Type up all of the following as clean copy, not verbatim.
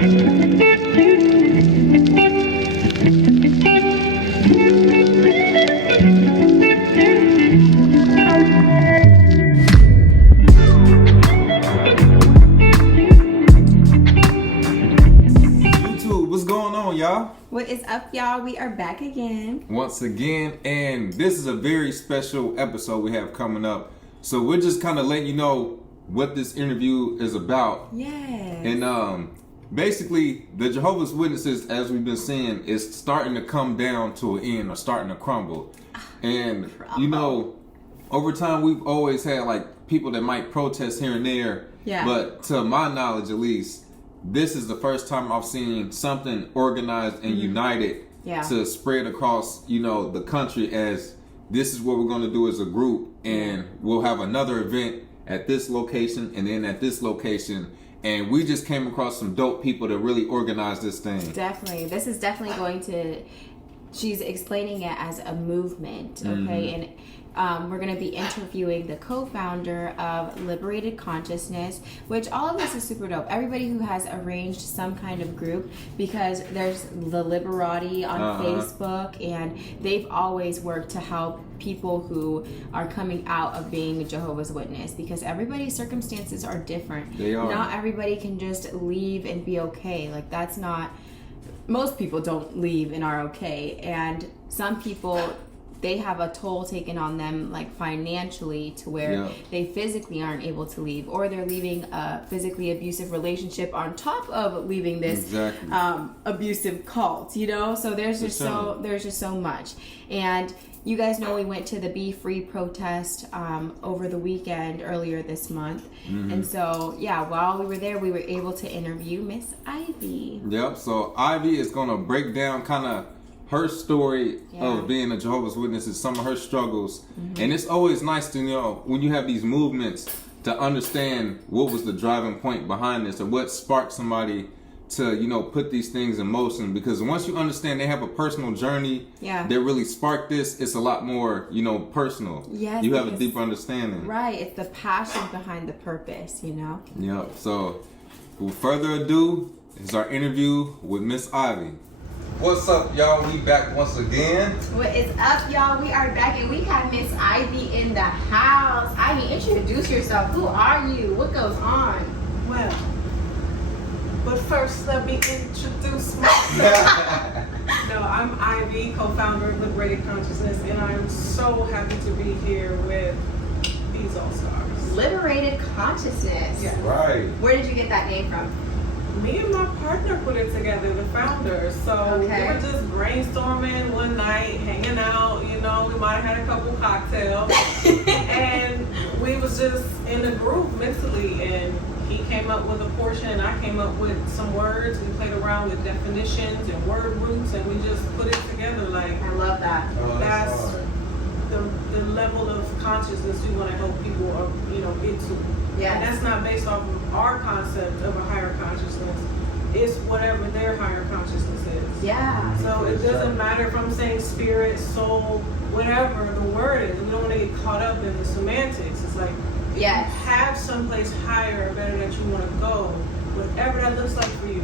What is up, y'all? We are back again. Once again, and this is a very special episode we have coming up. So we're just kind of letting you know what this interview is about. Yes. And basically, the Jehovah's Witnesses, as we've been seeing, is starting to come down to an end or starting to crumble. And, you know, over time, we've always had, like, people that might protest here and there. Yeah. But to my knowledge, at least, this is the first time I've seen something organized and united to spread across, you know, the country as this is what we're going to do as a group, and we'll have another event at this location and then at this location. And we just came across some dope people to really organize this thing. Definitely. This is definitely going to, she's explaining it as a movement, okay? And we're going to be interviewing the co-founder of Liberated Consciousness, which all of this is super dope. Everybody who has arranged some kind of group, because there's the Liberati on Facebook, and they've always worked to help people who are coming out of being a Jehovah's Witness, because everybody's circumstances are different. They are. Not everybody can just leave and be okay. Like, that's not, most people don't leave and are okay. And some people, they have a toll taken on them, like financially, to where they physically aren't able to leave, or they're leaving a physically abusive relationship on top of leaving this abusive cult, you know? So there's just so much. And you guys know we went to the Be Free protest over the weekend earlier this month. And so, while we were there, we were able to interview Miss Ivy. Yep, so Ivy is going to break down kind of her story of being a Jehovah's Witness, and some of her struggles. And it's always nice to, you know, when you have these movements, to understand what was the driving point behind this, or what sparked somebody to, you know, put these things in motion. Because once you understand they have a personal journey that really sparked this, it's a lot more, you know, personal. Yes, you have a deeper understanding. Right, it's the passion behind the purpose, you know? Yep, so without further ado, is our interview with Miss Ivy. What's up, y'all? We back once again. What is up, y'all? We are back, and we have Miss Ivy in the house. Ivy, introduce yourself. Who are you? What goes on? Well, but first let me introduce myself. No, I'm Ivy, co-founder of Liberated Consciousness, and I'm so happy to be here with these all-stars. Liberated Consciousness. Yeah. Right. Where did you get that name from? Me and my partner put it together, the founder. So we were just brainstorming one night, hanging out, you know, we might have had a couple cocktails. And we was just in a group mentally, and he came up with a portion, I came up with some words. We played around with definitions and word roots, and we just put it together. Like, I love that. That's the level of consciousness we want to help people, you know, get to. Yeah. And that's not based off of our concept of a higher consciousness. It's whatever their higher consciousness is. Yeah. So it doesn't matter if I'm saying spirit, soul, whatever the word is. We don't want to get caught up in the semantics. It's like, if you have someplace higher or better that you want to go, whatever that looks like for you.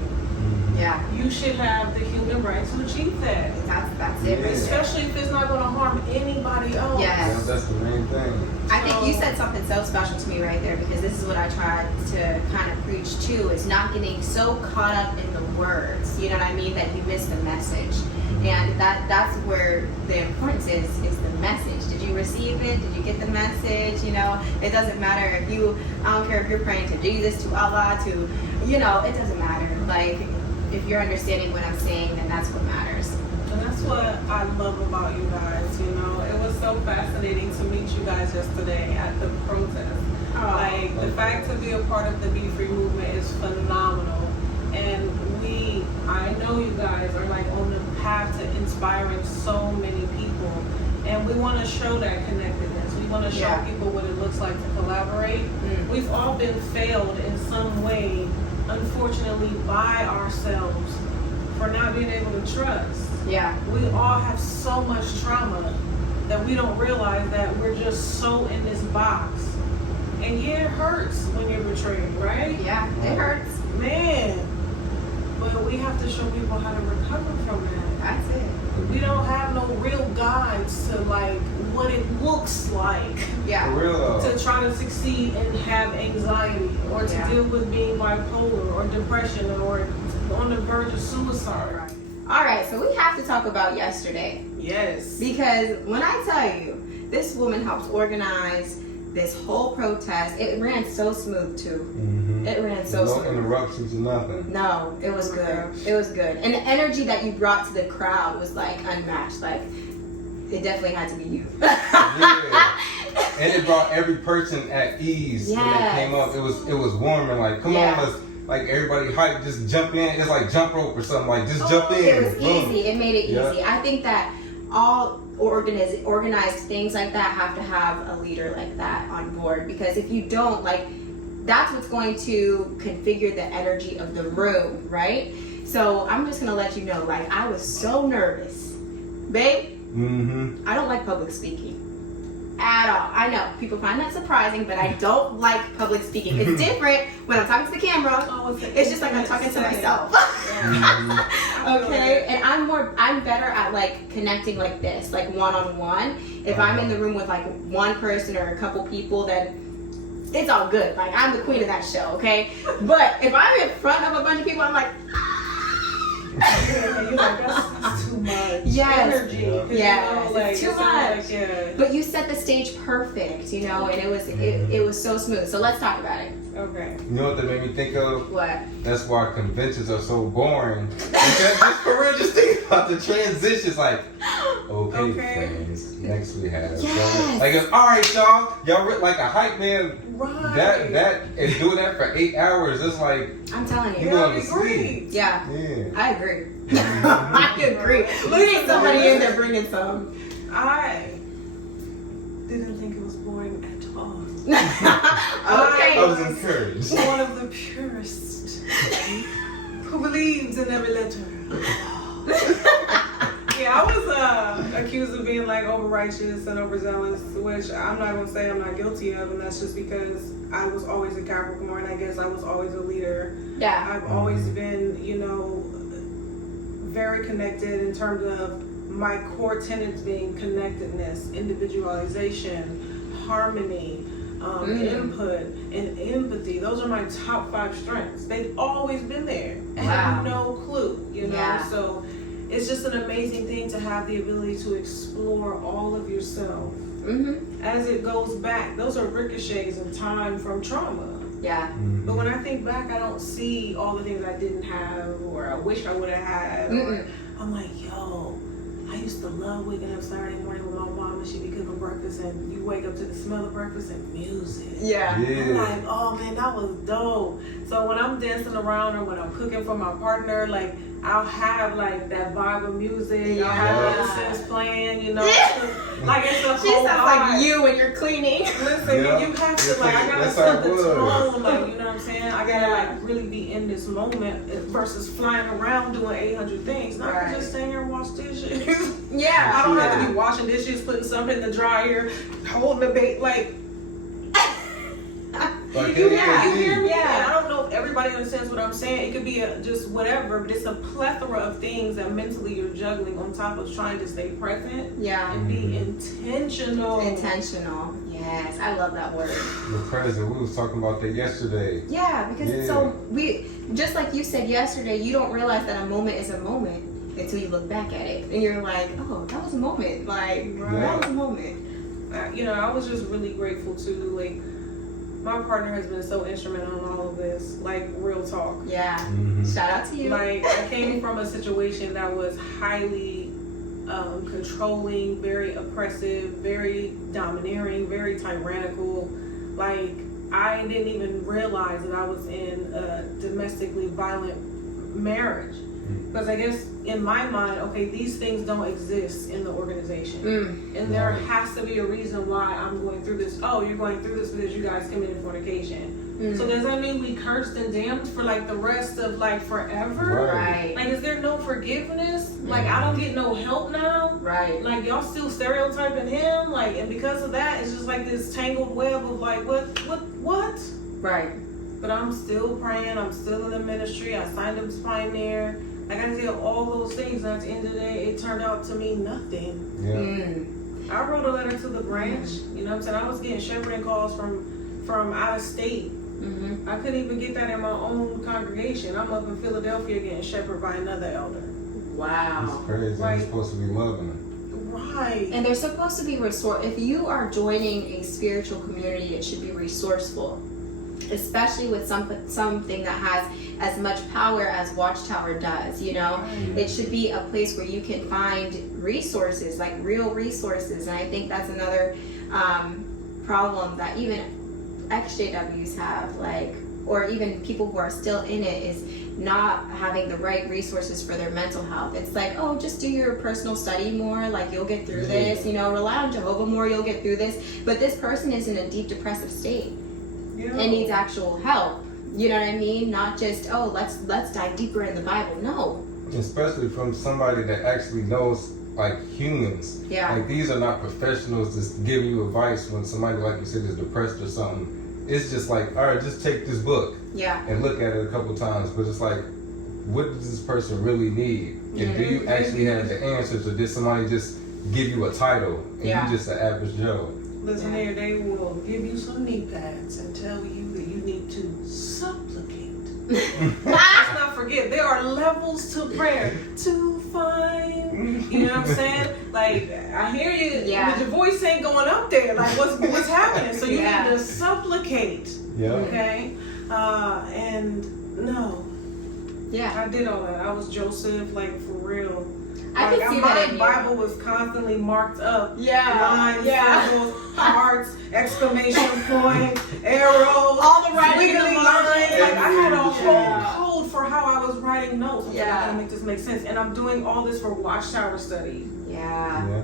Yeah. You should have the human right to achieve that. That's it. Yeah. Especially if it's not going to harm anybody else. Yes. Yeah, that's the main thing. I think you said something so special to me right there, because this is what I tried to kind of preach too, is not getting so caught up in the words, you know what I mean, that you miss the message. And that's where the importance is the message. Did you receive it? Did you get the message? You know, it doesn't matter if I don't care if you're praying to Jesus, to Allah, to, you know, it doesn't matter. Like, if you're understanding what I'm saying, then that's what matters. And that's what I love about you guys, you know. It was so fascinating to meet you guys yesterday at the protest. Like, the fact to be a part of the Be Free movement is phenomenal. And I know you guys are like on the path to inspiring so many people. And we want to show that connectedness. We want to show people what it looks like to collaborate. We've all been failed in some way, unfortunately, by ourselves for not being able to trust. Yeah. We all have so much trauma that we don't realize that we're just so in this box. And yeah, it hurts when you're betrayed, right? Yeah, it hurts. Man, to show people how to recover from that. That's it. We don't have no real guides to like what it looks like Yeah. For real. to try to succeed and have anxiety, or to Yeah. deal with being bipolar or depression or on the verge of suicide. All right, so we have to talk about yesterday. Yes. Because when I tell you, this woman helped organize this whole protest. It ran so smooth too. Mm-hmm. It ran so No smooth. interruptions or nothing. No, it was good. It was good. And the energy that you brought to the crowd was like unmatched. Like, it definitely had to be you. Yeah. And it brought every person at ease when Yes. they came up. It was warming. Like, come Yeah. on, let's like everybody hype. Just jump in. It's like jump rope or something. Like just jump in. It was Boom. easy. It made it Yeah. easy. I think that all organized things like that have to have a leader like that on board, because if you don't, like, that's what's going to configure the energy of the room, right? So I'm just gonna let you know, like, I was so nervous, babe. Mm-hmm. I don't like public speaking at all. I know people find that surprising, but I don't like public speaking. It's different when I'm talking to the camera. Oh, It's just like I'm talking to myself. Okay, and I'm better at like connecting like this, like one-on-one. If I'm in the room with like one person or a couple people, then it's all good. Like, I'm the queen of that show, okay? But if I'm in front of a bunch of people, I'm like, Yeah, you're like, that's too much Yes. energy. Yeah. 'Cause, Yeah, you know, like, it's too it sounds much. Like, yeah. but you set the stage perfect, you know, and it was so smooth. So let's talk about it. Okay. You know what that made me think of? What? That's why conventions are so boring. Because just for real, just think about the transitions. Like, okay. Friends, next we have. Yes. Like, it's, all right, y'all like a hype man. Right. That and doing that for 8 hours. It's like I'm telling you you. going Yeah, to great. sleep. Yeah, Yeah. I agree. I agree. We need somebody in there bringing some. I didn't think it was boring at all. Okay. I was encouraged. One of the purest who believes in every letter. Yeah, I was accused of being like over righteous and overzealous, which I'm not gonna say I'm not guilty of, and that's just because I was always a Capricorn. I guess I was always a leader. Yeah. I've always been, you know, very connected in terms of my core tenets being connectedness, individualization, harmony, input, and empathy. Those are my top 5 strengths. They've always been there. I have no clue, you know? Yeah. So it's just an amazing thing to have the ability to explore all of yourself. Mm-hmm. As it goes back, those are ricochets of time from trauma. Yeah. But when I think back, I don't see all the things I didn't have or I wish I would have had. Or I'm like, yo, I used to love waking up Saturday morning with my mom and she'd be cooking breakfast and you wake up to the smell of breakfast and music. Yeah. I'm like, oh man, that was dope. So when I'm dancing around or when I'm cooking for my partner, like, I'll have like that vibe of music. I'll have incense playing, you know. Like, it's a She whole sounds vibe. like you when you're cleaning. Listen, Yeah. you have to, like, I gotta That's set how the it was. tone, like, you know what I'm saying? I gotta, like, really be in this moment versus flying around doing 800 things. Not Right. to just stand here and wash dishes. Yeah. I don't have to be washing dishes, putting something in the dryer, holding the bait, like, Like, you hear me? Yeah. And I don't know if everybody understands what I'm saying. It could be just whatever, but it's a plethora of things that mentally you're juggling on top of trying to stay present Yeah. and be intentional. Intentional. Yes, I love that word. The present. We was talking about that yesterday. Yeah, because it's so just like you said yesterday, you don't realize that a moment is a moment until you look back at it, and you're like, oh, that was a moment. Like, that was a moment. You know, I was just really grateful to, like, my partner has been so instrumental in all of this, like, real talk. Yeah. Mm-hmm. Shout out to you. Like, I came from a situation that was highly controlling, very oppressive, very domineering, very tyrannical. Like, I didn't even realize that I was in a domestically violent marriage. Because I guess in my mind, okay, these things don't exist in the organization. And there has to be a reason why I'm going through this. Oh, you're going through this because you guys committed fornication. So does that mean we cursed and damned for like the rest of like forever? Right. Like, is there no forgiveness? Like, I don't get no help now? Right. Like, y'all still stereotyping him? Like, and because of that, it's just like this tangled web of like, what? Right. But I'm still praying. I'm still in the ministry. I signed up as pioneer. Like I did all those things, and at the end of the day, it turned out to mean nothing. Yeah. I wrote a letter to the branch. You know what I'm saying? I was getting shepherding calls from out of state. I couldn't even get that in my own congregation. I'm up in Philadelphia getting shepherded by another elder. Wow. It's crazy. Right. You're supposed to be loving them. Right. And they're supposed to be if you are joining a spiritual community, it should be resourceful, especially with something that has as much power as Watchtower does. You know, it should be a place where you can find resources, like real resources. And I think that's another problem that even XJWs have, like, or even people who are still in it, is not having the right resources for their mental health. It's like, oh, just do your personal study more, like you'll get through this, you know, rely on Jehovah more, you'll get through this. But this person is in a deep depressive state and needs actual help. You know what I mean? Not just, oh, let's dive deeper in the Bible. No. Especially from somebody that actually knows, like, humans. Yeah. Like, these are not professionals just giving you advice when somebody, like you said, is depressed or something. It's just like, all right, just take this book and look at it a couple times. But it's like, what does this person really need? And do you actually have the answers, or did somebody just give you a title and you just an average Joe? Listen here, they will give you some knee pads and tell you that you need to supplicate. Let's not forget, there are levels to prayer. To find, you know what I'm saying? Like, I hear you, but your voice ain't going up there. Like, what's happening? So you need to supplicate. Yeah. Okay? And no. Yeah. I did all that. I was Joseph, like, for real. I Like, can see that in my you. Bible was constantly marked up. Yeah. Lines, symbols, hearts, exclamation point, arrows, All the writing in the wiggly Bible. lines. Like, I had a whole Yeah. code for how I was writing notes. I was like, I Yeah. gotta make this make sense. And I'm doing all this for Watchtower study. Yeah.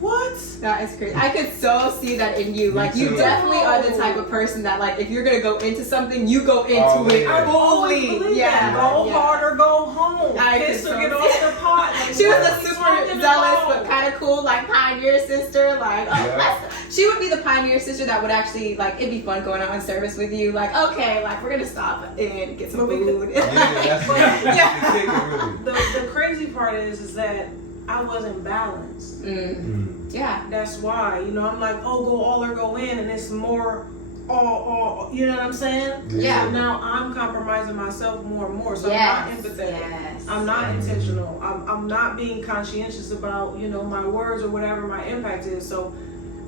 What? That is crazy. I could so see that in you. Like, you too. definitely are the type of person that, like, if you're gonna go into something, you go into it I always fully. believe that. Go hard or go home. I Piss could or get so off the pot. Like, She was what a are we super talking zealous about? but kind of cool, like, pioneer sister. Like, she would be the pioneer sister that would actually, like, it'd be fun going out on service with you. Like, okay, like, we're gonna stop and get some food. That's the crazy part is that I wasn't balanced. Yeah. That's why, you know, I'm like, oh, go all or go in, and it's more all, you know what I'm saying? Yeah. So now I'm compromising myself more and more. So Yes. I'm not empathetic. Yes. I'm not intentional. I'm not being conscientious about, you know, my words or whatever my impact is. So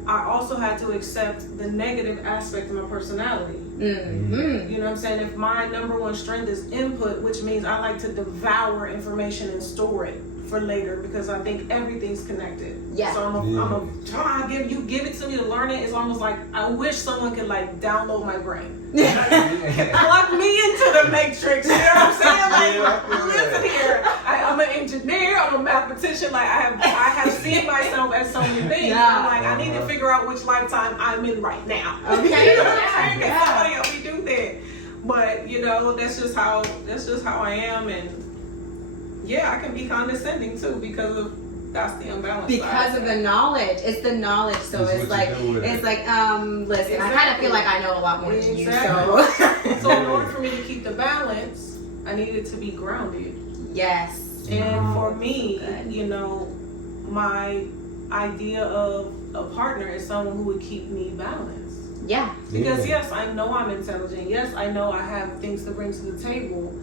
I also had to accept the negative aspect of my personality. You know what I'm saying? If my number one strength is input, which means I like to devour information and store it for later, because I think everything's connected. Yeah. So I'm give it to me to learn it. It's almost like I wish someone could, like, download my brain. Plug me into the matrix. You know what I'm saying? Like, listen here. I'm an engineer. I'm a mathematician. Like, I have seen myself as so many things. Yeah. I'm like, I need to figure out which lifetime I'm in right now. Okay. You know what I'm saying? Somebody help me do that. But, you know, that's just how I am. And yeah, I can be condescending too, because that's the imbalance. Because of the knowledge. It's the knowledge. So it's like, listen, I kind of feel like I know a lot more than you. So. So in order for me to keep the balance, I needed to be grounded. Yes. And for me, you know, my idea of a partner is someone who would keep me balanced. Yeah. Because yes, I know I'm intelligent. Yes, I know I have things to bring to the table,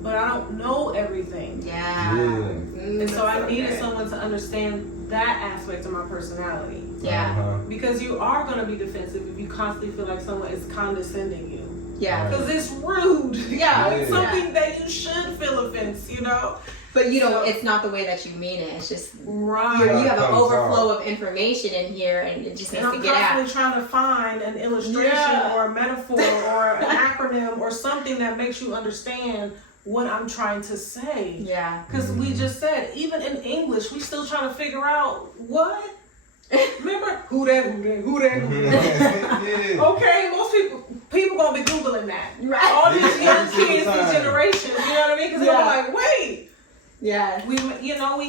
but I don't know everything. Yeah. And so I needed someone to understand that aspect of my personality. Yeah. Because you are going to be defensive if you constantly feel like someone is condescending you. Yeah. Because it's rude. Yeah. It's something that you should feel offense, you know? But you don't, it's not the way that you mean it. It's just, right. You have an overflow of information in here, and it just needs to get out. I'm constantly trying to find an illustration or a metaphor or an acronym or something that makes you understand what I'm trying to say. Yeah. Because we just said, even in English, we still trying to figure out what? Remember? Who that? Okay, most people gonna be Googling that. Right. All these young kids and generations, you know what I mean? Because they're like, wait. Yeah. We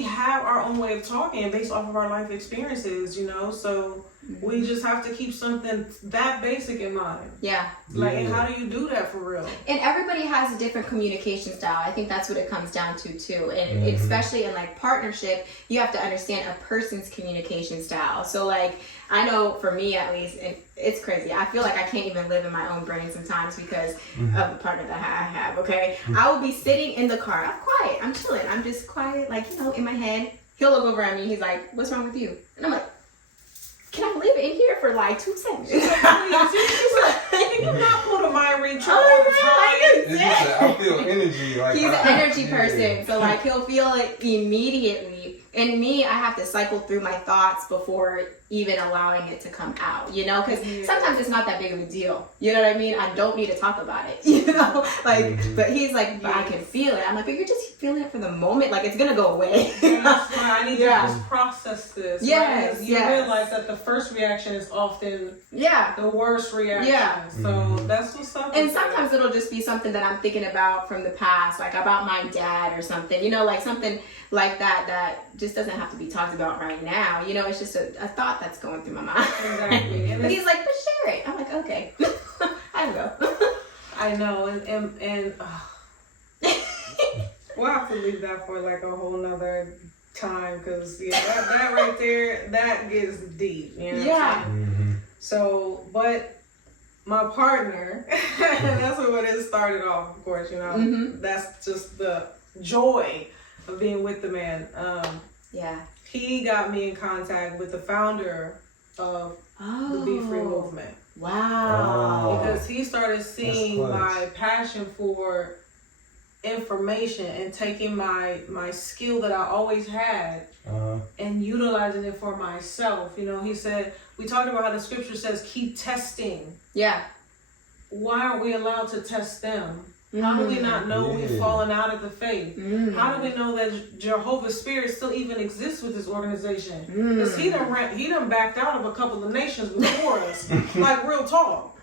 have our own way of talking based off of our life experiences, you know? So We just have to keep something that basic in mind. Yeah. Like, and how do you do that for real? And everybody has a different communication style. I think that's what it comes down to too. And especially in like partnership, you have to understand a person's communication style. So like, I know for me at least, it's crazy. I feel like I can't even live in my own brain sometimes because of the partner that I have, okay? I will be sitting in the car. I'm quiet. I'm chilling. I'm just quiet, like, you know, in my head. He'll look over at me. He's like, what's wrong with you? And I'm like, can I live in here for like 2 seconds? Can you not pull the mind read all the time? It's just that I feel energy. Like, He's an energy person, so like he'll feel it immediately. And me, I have to cycle through my thoughts before even allowing it to come out, you know? Because sometimes it's not that big of a deal. You know what I mean? I don't need to talk about it, you know? Like, but he's like, but I can feel it. I'm like, but you're just feeling it for the moment. Like, it's going to go away. And that's why I need to just process this. Yes, right? You realize that the first reaction is often the worst reaction. Yeah. So that's what's up. And sometimes it'll just be something that I'm thinking about from the past, like about my dad or something, you know, like something like that just doesn't have to be talked about right now. You know, it's just a thought that's going through my mind. Exactly. But he's like, but share it. I'm like, okay. I will. I know. And we'll have to leave that for like a whole nother time because that right there, that gets deep. You know what I'm saying? So, but my partner, that's what it started off, of course, you know. That's just the joy of being with the man. He got me in contact with the founder of the Be Free movement. Wow. Because he started seeing my passion for information and taking my skill that I always had and utilizing it for myself. You know, he said, we talked about how the scripture says, keep testing. Yeah. Why aren't we allowed to test them? How do we not know we've fallen out of the faith? How do we know that Jehovah's Spirit still even exists with this organization? Because he done backed out of a couple of nations before us. Like, real talk.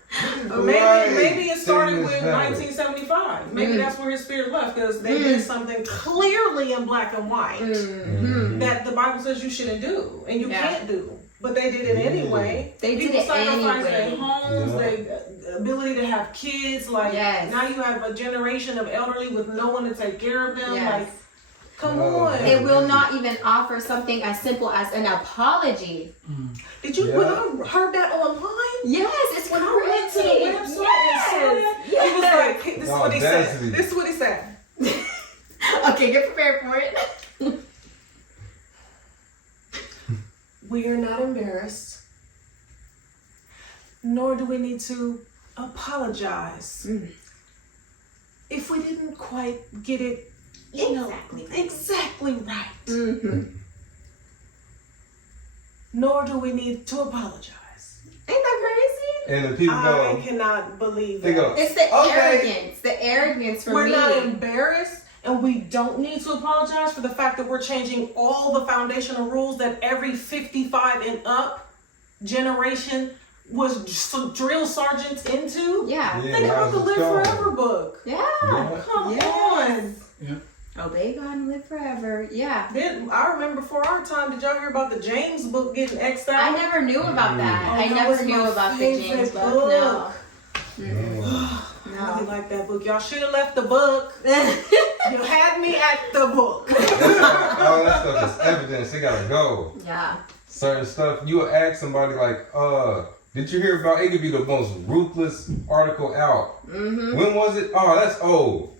Maybe it started with 1975. Maybe that's where his spirit left, because they did something clearly in black and white that the Bible says you shouldn't do and you can't do. But they did it anyway. People sacrificed their homes, their ability to have kids. Like, now you have a generation of elderly with no one to take care of them. Like, come on. It will not even offer something as simple as an apology. Did you, when I heard that online? Yes, it's when I went to the website and saw that. It was like, this is what he said. This is what he said. Okay, get prepared for it. We are not embarrassed, nor do we need to apologize if we didn't quite get it exactly right. Nor do we need to apologize. Ain't that crazy? And the people go, I cannot believe that. It's the arrogance. The arrogance for me. We're not embarrassed. And we don't need to apologize for the fact that we're changing all the foundational rules that every 55 and up generation was drill sergeants into. Think about the Live Forever book. Come on. Obey God and live forever. I remember before our time, did y'all hear about the James book getting X'd out? I never knew about that. I never knew about the James book. No. I really like that book. Y'all should have left the book. You had me at the book. All that stuff is evidence. It gotta go. Certain stuff, you will ask somebody like, did you hear about, it could be the most ruthless article out. When was it? Oh, that's old.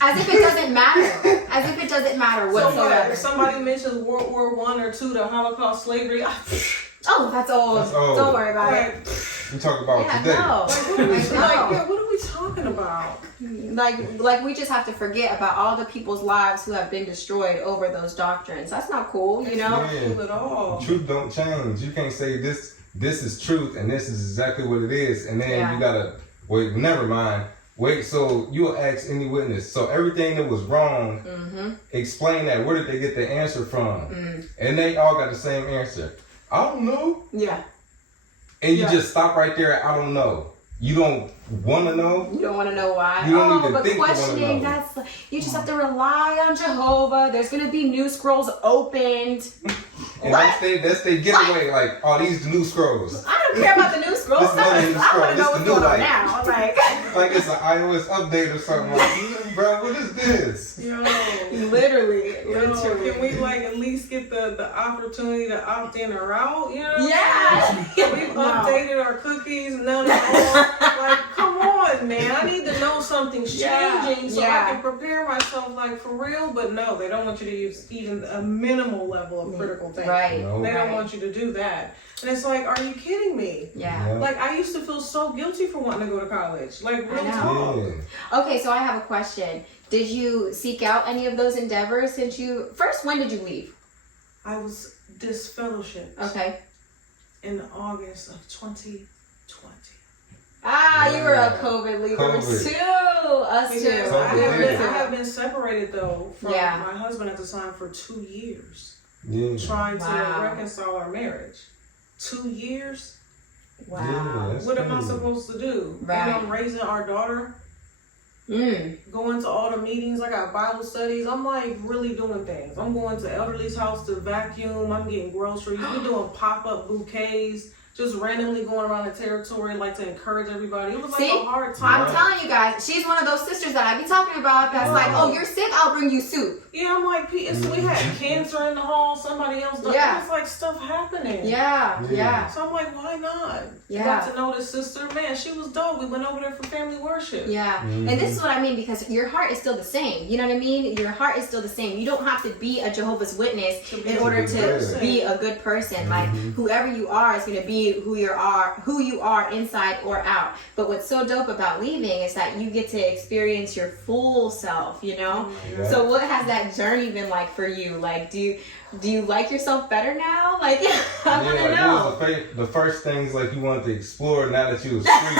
As if it doesn't matter. As if it doesn't matter whatsoever. If somebody mentions World War I or II, the Holocaust, slavery, oh, that's old. Don't worry about it. We talk about today. What are we talking about? Like we just have to forget about all the people's lives who have been destroyed over those doctrines. That's not cool, you know? Not cool at all. Truth don't change. You can't say this is truth and this is exactly what it is, and then you gotta wait. Never mind. Wait. So you'll ask any witness. So everything that was wrong, explain that. Where did they get the answer from? And they all got the same answer. I don't know. And you just stop right there. I don't know. You don't want to know. You don't want to know why. You don't even but think questioning, you just have to rely on Jehovah. There's going to be new scrolls opened. And that's they getaway, like, oh, these the new scrolls. I don't care about the new scrolls. This is not a new I scroll. want to know This what's the new, going on like- now. I'm like, Like it's an iOS update or something. Like, bro, what is this? Yo. literally. Can we like at least get the opportunity to opt in or out? You know? what I'm Yeah. saying? We've updated our cookies, none at all. Like, come on, man. I need to know something's Yeah. changing so Yeah. I can prepare myself, like, for real. But no, they don't want you to use even a minimal level of critical thinking. Right. No. They don't Right. want you to do that. And it's like, are you kidding me? Yeah. Like, I used to feel so guilty for wanting to go to college. Like, real I know. talk. Yeah. Okay, so I have a question. Did you seek out any of those endeavors since you first? When did you leave? I was disfellowshipped Okay. in August of 2020. Ah, you were a Yeah. COVID leaver COVID. too. Us too. Because COVID. I have been separated though from Yeah. my husband at the time for 2 years, Yeah. trying to Wow. reconcile our marriage. 2 years? Wow. Yeah, that's What am I crazy. supposed to do? Right. You know, I'm raising our daughter, going to all the meetings. I got Bible studies. I'm like really doing things. I'm going to elderly's house to vacuum. I'm getting groceries. We're doing pop-up bouquets. Just randomly going around the territory, like to encourage everybody. It was like See? a hard time. I'm telling you guys, she's one of those sisters that I be talking about. That's like, oh, you're sick. I'll bring you soup. Yeah, I'm like, we had cancer in the hall. Somebody else died. Yeah. It's like stuff happening. Yeah. Yeah. So I'm like, why not? Yeah. Got to know this sister. Man, she was dope. We went over there for family worship. Yeah, and this is what I mean, because your heart is still the same. You know what I mean? Your heart is still the same. You don't have to be a Jehovah's Witness in order to be a good person. Like whoever you are is going to be who you are inside or out. But what's so dope about leaving is that you get to experience your full self. You know. Yeah. So what has that journey been like for you? Like, do you like yourself better now? Like, I want to know. What was the first things like you wanted to explore now that you was free?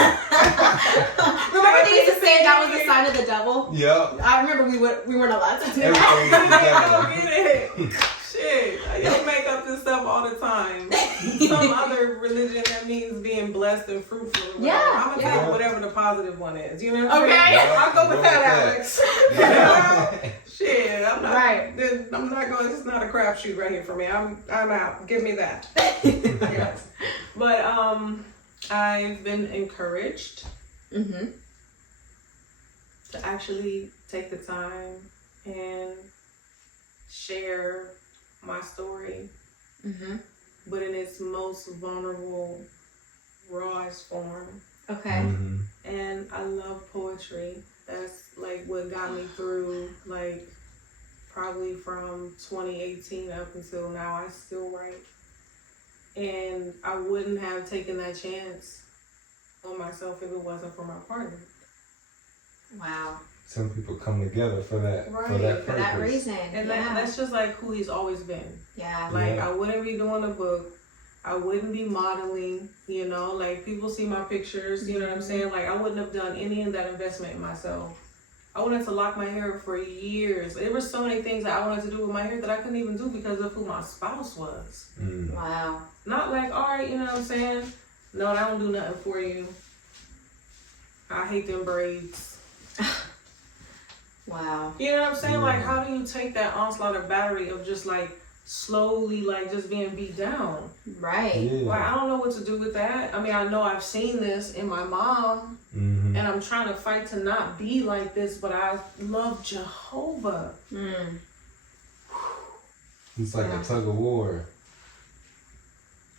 Remember they used to say that was the sign of the devil? Yep. I remember we weren't allowed to do Everything that. is I don't get it. Shit. They make up this stuff all the time. Some other religion that means being blessed and fruitful. Yeah, I'm going to yeah. take whatever the positive one is. You know what I'm Okay. saying? Yeah, I'll go with that, Alex. Shit. I'm not, Right. I'm not going, it's not a crapshoot right here for me. I'm out. Give me that. Yes. But I've been encouraged Mm-hmm. to actually take the time and share my story, Mm-hmm. but in its most vulnerable, rawest form. Okay. Mm-hmm. And I love poetry. That's like what got me through, like probably from 2018 up until now. I still write. And I wouldn't have taken that chance on myself if it wasn't for my partner. Wow. Some people come together for that. Right, For that For that purpose. reason. And yeah. that's just like who he's always been. Yeah. Like, Yeah. I wouldn't be doing a book. I wouldn't be modeling, you know, like people see my pictures, you know what I'm saying? Like, I wouldn't have done any of that investment in myself. I wanted to lock my hair up for years. There were so many things that I wanted to do with my hair that I couldn't even do because of who my spouse was. Mm. Wow. Not like, all right, you know what I'm saying? No, I don't do nothing for you. I hate them braids. Wow. You know what I'm saying? Yeah. Like, how do you take that onslaught of battery of just like slowly, like just being beat down? Right. Yeah. Like, I don't know what to do with that. I mean, I know I've seen this in my mom, Mm-hmm. and I'm trying to fight to not be like this, but I love Jehovah. Mm. It's like a tug of war.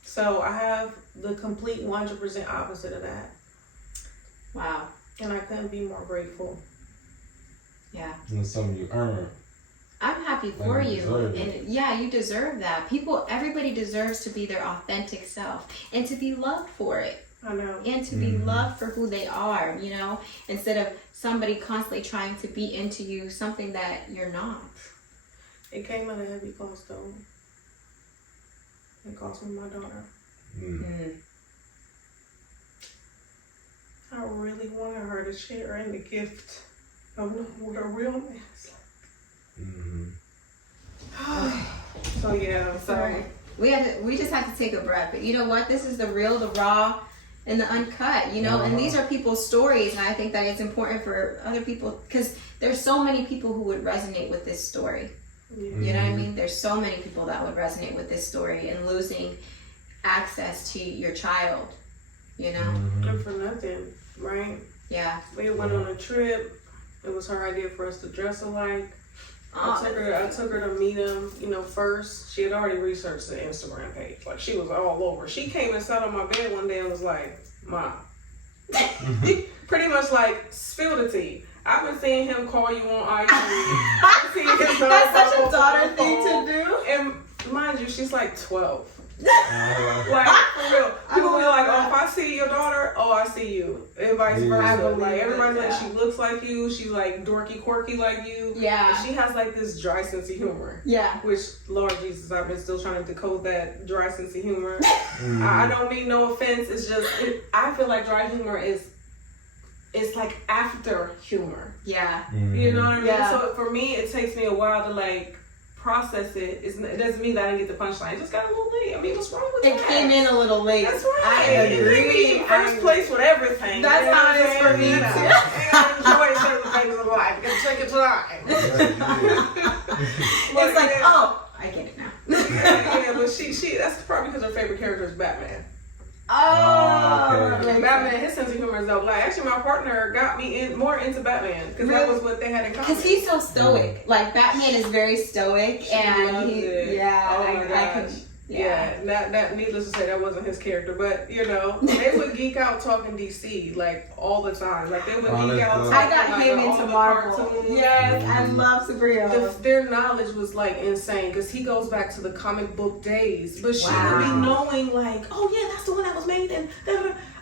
So I have the complete 100% opposite of that. Wow. And I couldn't be more grateful. Yeah. And it's something you earn. I'm happy for you you. deserve it. And yeah, you deserve that. Everybody deserves to be their authentic self and to be loved for it. I know. And to be Mhm. loved for who they are, you know, instead of somebody constantly trying to be into you something that you're not. It came at a heavy cost, though. It cost me my daughter. Mm. Mm. I really wanted her to share in the gift of what a real man is Mm-hmm. like. So yeah, Sorry. We just have to take a breath. But you know what? This is the real, the raw, and the uncut, you know, and these are people's stories. And I think that it's important for other people because there's so many people who would resonate with this story. You know what I mean? There's so many people that would resonate with this story and losing access to your child, you know? And for nothing, right? Yeah. We went on a trip. It was her idea for us to dress alike. I took her to meet him, you know, first. She had already researched the Instagram page. Like, she was all over. She came and sat on my bed one day and was like, Mom. Pretty much like, spill the tea. I've been seeing him call you on IG. I've seen his That's such a daughter thing to do. And mind you, she's like 12. Like, for real. People be like, oh, if I see your daughter, oh, I see you. And vice versa. Like, everybody's like, she looks like you. She's like dorky, quirky like you. Yeah. And she has like this dry sense of humor. Yeah. Which, Lord Jesus, I've been still trying to decode that dry sense of humor. I don't mean no offense. It's just, I feel like dry humor is, it's like after humor. Yeah. You know what I mean? Yeah. So for me, it takes me a while to like process it. It doesn't mean that I didn't get the punchline. It just got a little late. I mean, what's wrong with that? It came in a little late. That's right. I agree. In first place with everything. That's how it is for me too. Enjoy certain things in life. You can take it time. It's like, oh, I get it now. Yeah, but she that's probably because her favorite character is Batman. Oh, okay. Batman, his sense of humor is so black. Actually, my partner got me more into Batman because that was what they had in common. Because he's so stoic. Like, Batman is very stoic, She and loves it. I could. Yeah. That needless to say, that wasn't his character, but you know, they would geek out talking DC like all the time. Like, they would geek out. I got him into Marvel. Yes, I love superheroes. Their knowledge was like insane because he goes back to the comic book days. But she would be knowing like, oh yeah, that's the one that was made, and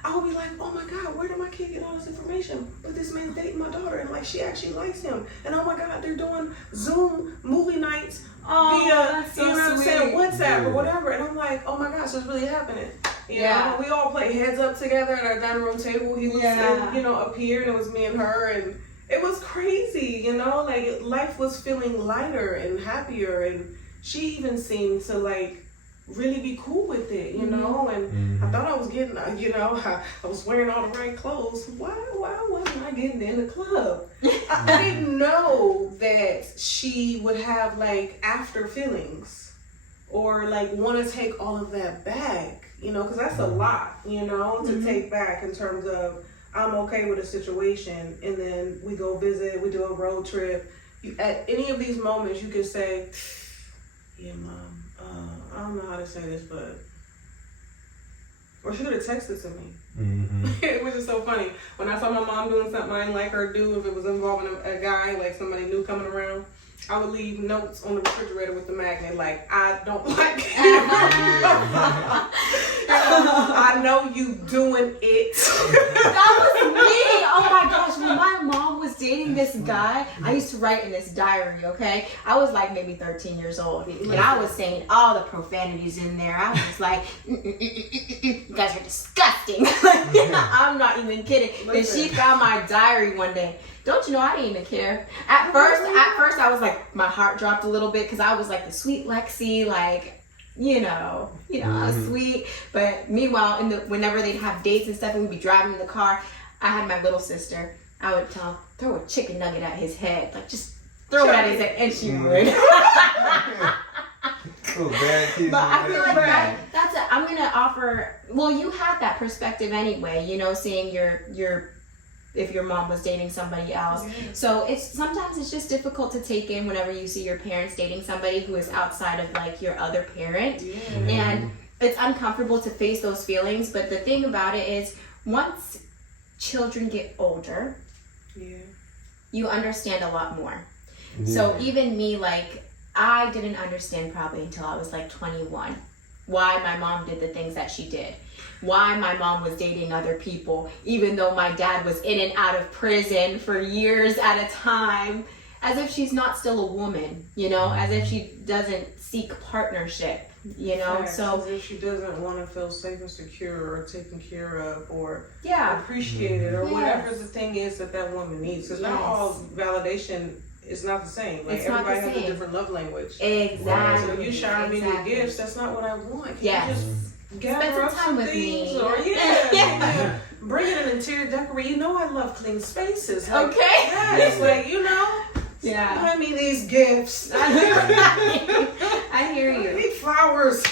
I would be like, oh my God, where did my kid get all this information? But this man's dating my daughter, and like she actually likes him, and oh my God, they're doing Zoom movie nights via, that's so you know what I'm saying, sweet. WhatsApp or whatever. And I'm like, oh my gosh, it's really happening. You know, we all play heads up together at our dining room table. He was, you know, up here, and it was me and her, and it was crazy. You know, like life was feeling lighter and happier, and she even seemed to like really be cool with it, you know, and I thought I was getting, you know, I was wearing all the right clothes. Why wasn't I getting in the club? I didn't know that she would have like after feelings or like want to take all of that back, you know, because that's a lot, you know, to take back in terms of I'm okay with a situation and then we go visit, we do a road trip. At any of these moments, you can say, yeah, Mom, I don't know how to say this, but... Or she could have texted to me. Which is so funny. When I saw my mom doing something I didn't like her do, if it was involving a guy, like somebody new coming around, I would leave notes on the refrigerator with the magnet, like, I don't like it. I know you doing it. That was me. Oh my gosh. When my mom was dating this guy, I used to write in this diary, okay? I was like maybe 13 years old. And I was saying all the profanities in there. I was like, you guys are disgusting. I'm not even kidding. And she found my diary one day. Don't you know I didn't even care. At first I was like, my heart dropped a little bit because I was like the sweet Lexi, like, you know, I was sweet. But meanwhile, whenever they'd have dates and stuff and we'd be driving in the car, I had my little sister. I would tell her, throw a chicken nugget at his head. Like, just throw it at his head. And she would. Oh, bad kids. But I feel like I'm going to offer, well, you had that perspective anyway, you know, seeing if your mom was dating somebody else. So sometimes it's just difficult to take in whenever you see your parents dating somebody who is outside of like your other parent. And it's uncomfortable to face those feelings. But the thing about it is once children get older, you understand a lot more. So even me, like, I didn't understand probably until I was like 21 why my mom did the things that she did. Why my mom was dating other people, even though my dad was in and out of prison for years at a time, as if she's not still a woman, you know, as if she doesn't seek partnership, you know. So as if she doesn't want to feel safe and secure or taken care of or yeah, appreciated or whatever the thing is that woman needs. Because not all validation is not the same. Like everybody has a different love language. Exactly. So you shower me with gifts, that's not what I want. Can you just gather spend up some time with things me. Or bring in an interior decorator. You know I love clean spaces. Like, okay. It's like, you know. Yeah. Buy me these gifts. I hear I you. need flowers.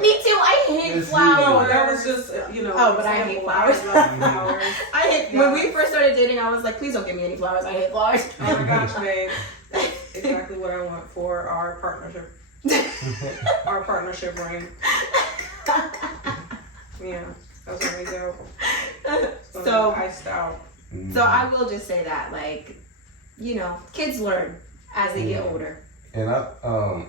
Me too. I hate No, flowers. that was just, Oh, but I hate flowers. I love flowers. I hate, when we first started dating, I was like, please don't give me any flowers. I hate flowers. Oh my gosh, babe. That's exactly what I want for our partnership. Our partnership ring. Yeah, that's where we go. So iced out. So I will just say that, like, kids learn as they get older. And I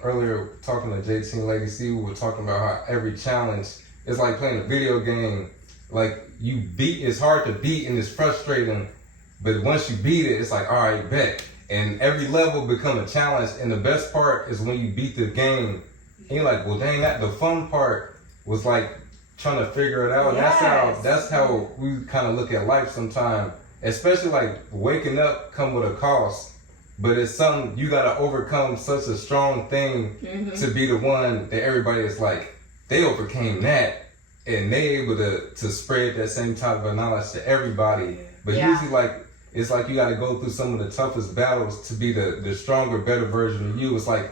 earlier talking to JT and Lady C, we were talking about how every challenge is like playing a video game. Like it's hard to beat and it's frustrating, but once you beat it, it's like, all right, bet. And every level become a challenge. And the best part is when you beat the game, and you're like, well, dang, the fun part was like trying to figure it out. Yes. That's how we kind of look at life sometimes, especially like waking up come with a cost. But it's something you gotta overcome, such a strong thing to be the one that everybody is like, they overcame that and they able to spread that same type of knowledge to everybody. But usually it's like you gotta go through some of the toughest battles to be the stronger, better version of you. It's like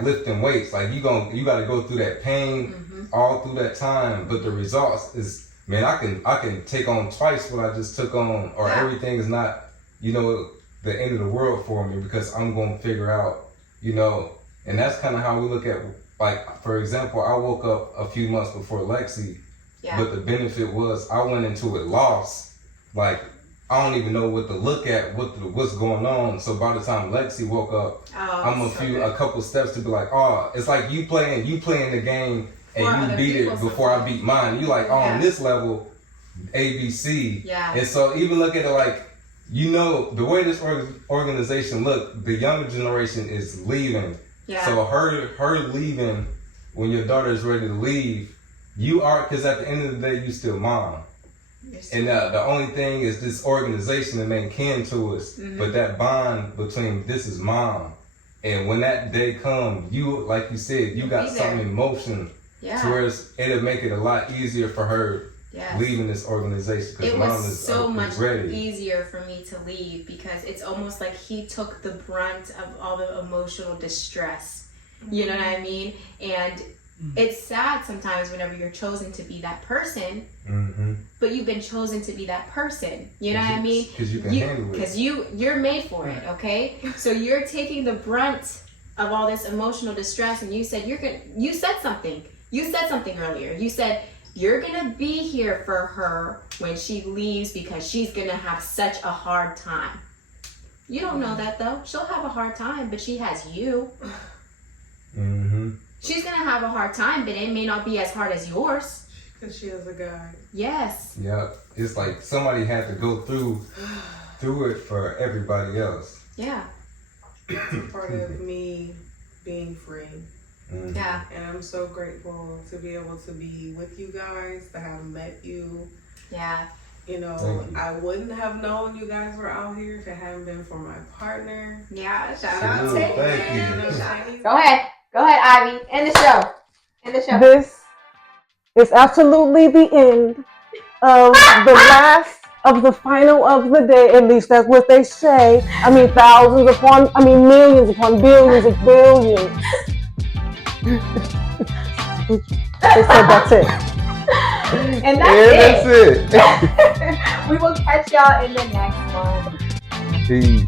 lifting weights. Like you gotta go through that pain all through that time. But the results is, man, I can take on twice what I just took on, or everything is not, the end of the world for me, because I'm going to figure out, and that's kind of how we look at, like, for example, I woke up a few months before Lexi, but the benefit was I went into it lost. Like, I don't even know what to look at, what's going on. So by the time Lexi woke up, I'm a couple steps to be like, oh, it's like you playing the game and you beat it before I beat mine. You like, on this level, ABC. Yeah. And so even look at it like, the way this organization look, the younger generation is leaving. Yeah. So her leaving when your daughter is ready to leave, you are, because at the end of the day, you still mom. And the only thing is this organization that ain't kin to us, but that bond between this is mom. And when that day comes, you, like you said, you got something in motion to where it'll make it a lot easier for her leaving this organization. It was so much easier for me to leave because it's almost like he took the brunt of all the emotional distress. You know what I mean? And it's sad sometimes whenever you're chosen to be that person, but you've been chosen to be that person. You know what I mean? Because you can handle it. Because you're made for it, okay? So you're taking the brunt of all this emotional distress, and you said you said something. You said something earlier. You said you're gonna be here for her when she leaves because she's gonna have such a hard time. You don't know that though. She'll have a hard time, but she has you. She's gonna have a hard time, but it may not be as hard as yours. Because she has a guide. Yes. Yeah. It's like somebody had to go through it for everybody else. Yeah. It's part of me being free. Yeah. And I'm so grateful to be able to be with you guys, to have met you. Yeah. I wouldn't have known you guys were out here if it hadn't been for my partner. Yeah, shout out to you. Thank you. Go ahead, Ivy. End the show. This is absolutely the end of the last of the final of the day. At least that's what they say. I mean, millions upon billions of billions. They said that's it. And that's it. We will catch y'all in the next one. Peace.